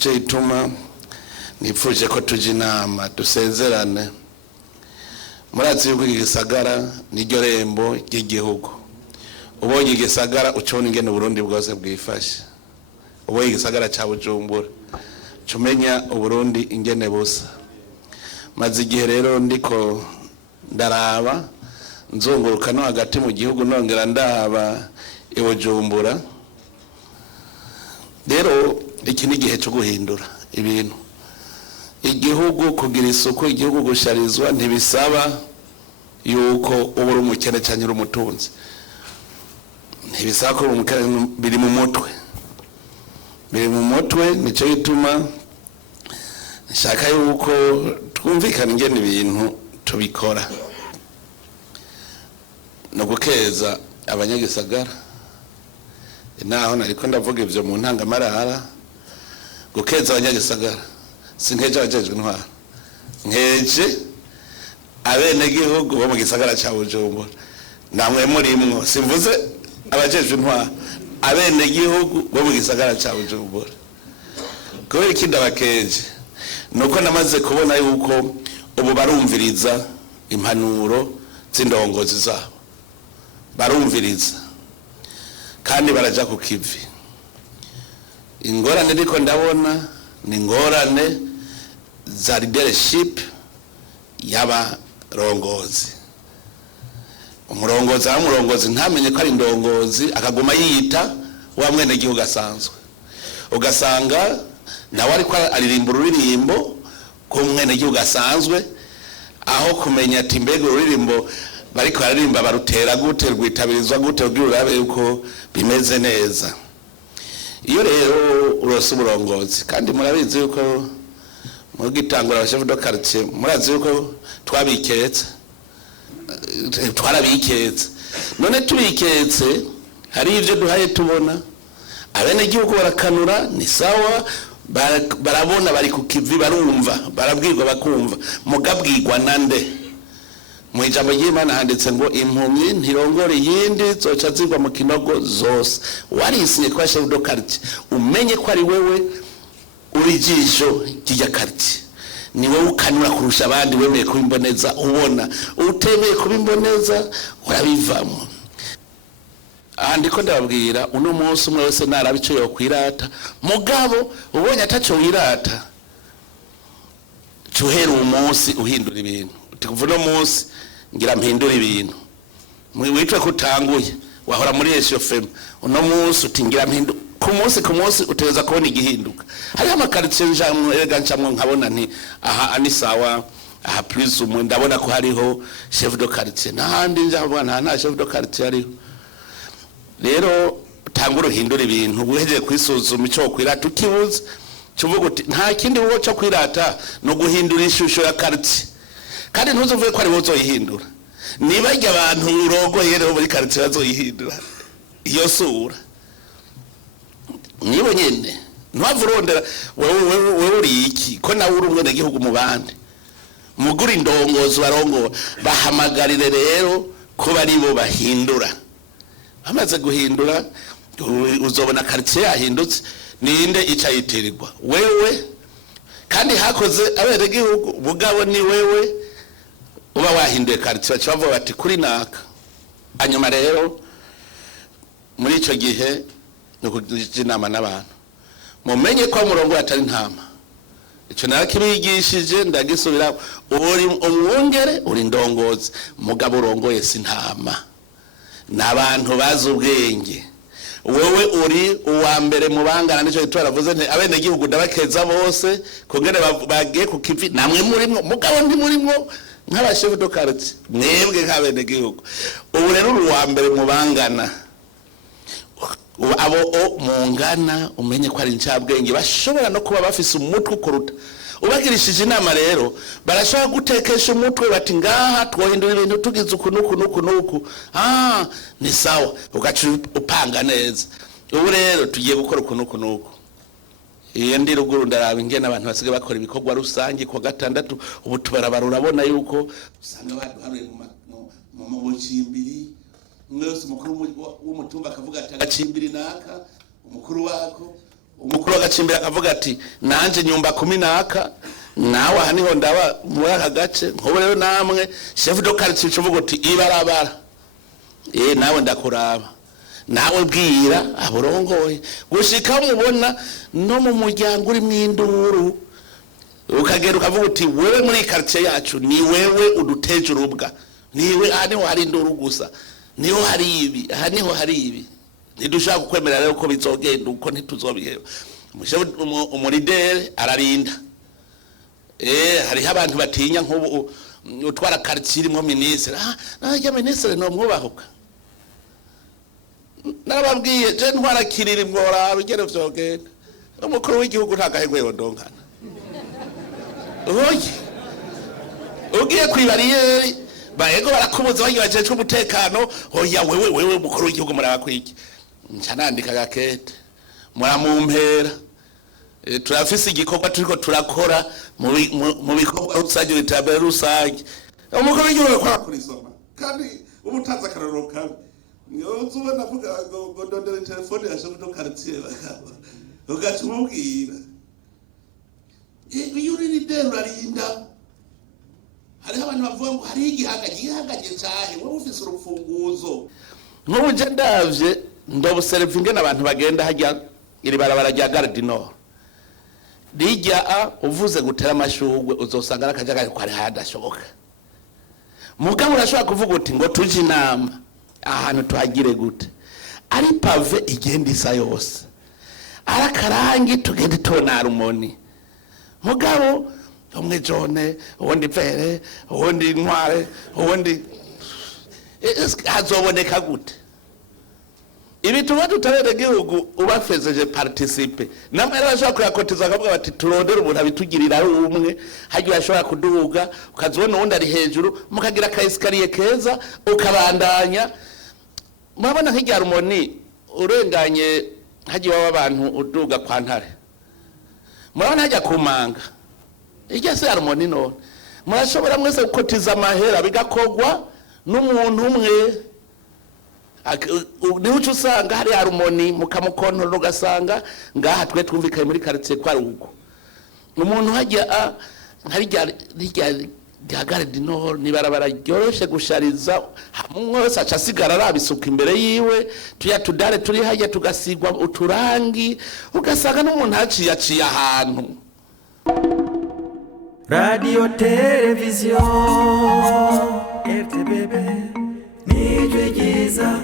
nicyo ituma nipfuje ko tujya inama dusezerane. Muratsi yuko Igisagara niryo rembo ry'igihugu. Ubonye Igisagara ucona ingene Burundi bwose bwifashe. Ubonye Igisagara ca Bujumbura cumenya Uburundi ingene busa. Maze igihe rero ndiko ndaraba nzunguruka no hagati mu gihugu nongera ndaba i Bujumbura. Rero iki ni igihe cyo guhindura ibintu. Igihugu kugira isuku, igihugu gusharizwa ntibisaba yuko ubura umukene cyane uri umutunzi. Ntibisaba ko umukene, biri mu mutwe. Biri mu mutwe nicyo gituma nshaka yuko twumvikana ingene ibintu tubikora. No gukeza abanyagisagara. Naho nariko ndavuga ivyo mu ntangamarara. Gukeza abanyagisagara. Sinkeje abajejwe intwara. Nkeje abenegihugu bo mu gisagara ca Bujumbura. Namwe murimwo. Simvuze abajejwe intwara. Abenegihugu bo mu gisagara ca Bujumbura. Kubera iki ndabakeje? Nuko namaze kubona yuko ubu barumviriza impanuro z'indongozi zabo. Barumviriza kandi baraja ku kivi. Ingorane ndiko ndabona ni ingorane za leadership y'abarongozi. Umurongozi ntamenye ko ari indongozi akaguma yiyita wa mwene gihugu asanzwe. Ugasanga nawe ariko aririmba ururirimbo ko mwene gihugu asanzwe, aho kumenya ati mbega ururirimbo bariko baririmba barutera gute, rwitabirizwa gute, kugira urabe yuko bimeze neza. Iyo rero urose umurongozi, kandi murabizi yuko mu gitangura abashefu do quartier murazi yuko twabiketse, twarabiketse. None tubiketse hari ivyo duhaye tubona abene gihugu barakanura ni sawa, barabona bari ku kivi, barumva, barabwirwa bakumva. Mugabwirwa nande? Mu ijambo ry'Imana handitse ngo impumyi ntirongora iyindi zoca zigwa mu kinogo zose. Warisinye kwa chef de quartier umenye ko ari wewe uri jisho kijya quartier. Ni wewe ukanura kurusha abandi, wemeye kubimboneza ubona, utemeye kubimboneza urabivamo. Andiko ndababwira uno munsi umwe wese naraba ico yokwirata, mugabo ubonye ataco wirata cuhera umunsi uhindura ibintu. Kuva no munsi ngira mpindura ibintu. Witwe kutanguye wahora muri SFM, uno munsi utingira mpindu ku munsi uteza kubona igihinduka. Hari amakaritsiye njamwe erega ncamwe nkabona nti aha ani sawa, aha plus umwe ndabona ko hariho chef de quartier, nahandi njabona nta chef de quartier hariho. Rero tangura uhindura ibintu, uhejeje kwisuzuma ico kwirata ukibuze cuvuga uti nta kindi wo cyo kwirata no guhindura ishusho ya quartier. Kandi ntuzuvuye ko ari wozo yihindura. Niba ijya abantu urogoye rero muri quartier bazoyihindura iyo sura. Nibo nyene ntwavurondera wewe uri iki ko nawe uri umwe gihugu mu bandi. Muguri indongozi barongo bahamagarire rero ko bari bo bahindura. Bamaze guhindura uzobona quartier yahindutse. Ninde icayitirirwa? Wewe. Kandi hakoze abere gihugu bugabo ni wewe uba wahinduye quartier bavuga bati kuri naka. Anyuma rero muri ico gihe no kujya inama n'abantu mumenye ko murongo atari ntama. Ico narakibigishije ndagisubira, uri umwongere uri ndongozi, mugabo urongoye sintama. Nabantu bazi ubwenge. Wewe uri uwa mbere mu bangana, nico twaravuze nti abene gihugu ndabakeza bose kugene bagiye ku kivi, namwe murimwo mugabo ndi murimwo nk'abashefu do quartier, mwebwe nk'abene gihugu. Ubu rero uwa mbere mu bangana, abo mungana umenye ko ari ncabwenge, bashobora no kuba bafise umutwe kuruta. Ubagirishije inama rero barashaka gutekesha umutwe bati ngaha twohindura ibintu tugize uku. Ni sawa, ugaca upanga neza. Ubu rero tugiye gukora uku. Iyo ndi ruguru ndaraba ingene abantu basigaye bakora ibikorwa rusange kwa gatandatu. Ubu tubarabara urabona yuko usanga baduharuye mu bucimbiri. Mwese umukuru w'umutumba akavuga ati agacimbiri naka umukuru wako umukuru w'agacimbira akavuga ati nanje nyumba 10 nawe aha niho ndaba muri aka gace nkubu rero namwe chef de quartier uvuga uti ibarabara nawe ndakuraba nawe bwira aburongoye gushika mubona no mu muryango uri mwinduru ukagera ukavuga uti wewe muri quartier yacu ni wewe uduteje urubwa niwe niho hari induru gusa niho hari ibi niho hari ibi ntidushaka kwemera rero ko bizogenda uko ntituzobiheba umurideri ararinda hariho abantu batinya nk'ubu utwara quartier irimo ministre najya ministre no mwubahuka narababwiye je ntwara kiriri mwora bigere vyogenda umukuru w'igihugu ntagahegwe yondonkana oye ugiye kwibariyeri bayego barakubuza bagiye umutekano hoya wewe mukuru w'igihugu murabakwiki ncanandika gakete muramumpera turafise igikorwa turiko turakora mu bikorwa rusange bitabera rusange umukuru w'igihugu kwa kurisoma kandi ubutaza kararo kabi niyozuba navuga ngo ndondere telefone ya chef de quartier bakaba ugatumubwira yuri ni dero arinda hari abantu bavuga ngo hari igihagaje cyahe wowe ufise urufunguzo nk'ubuje ndavye ndobuservinge n'abantu bagenda hajya iri barabara rya Gardino rijya uvuze gutera amashugwe uzosanga nakajagari ko ari hadashoboka mugabo urashobora kuvuga uti ngo tuje inama ahantu tuhagire gute ari pave igenda isa yose arakarangi tugende tona harmoni mugabo umwe jone ubundi pere ubundi ntware ubundi hazoboneka gute ibi tuba tutarere gihugu ubafezeje participe namwe rashaka kuyakotiza akavuga bati turondera umuntu abitugirira umwe hagiye ashobora kuduhuga ukazibona uwundi ari hejuru mukagira akaesikariye keza ukabandanya murabona nk'irya harmoni urenganye hagiye waba abantu uduga kwa ntare murabona hajya kumanga irya se harmoni none murashobora mwese gukotiza amahera bigakogwa n'umuntu umwe niho usanga hari harmoni mukamukontorora ugasanga ngaha twe twumvikaye muri quartier kwa rugo umuntu hajya rya Gardino ni barabara ryoroshe gushariza hamwe wese acasigara arabisuka imbere yiwe tudare turi hajya tugasigwa uturangi ugasanga n'umuntu haciye ahantu Radio Television RTBB Nijwe Giza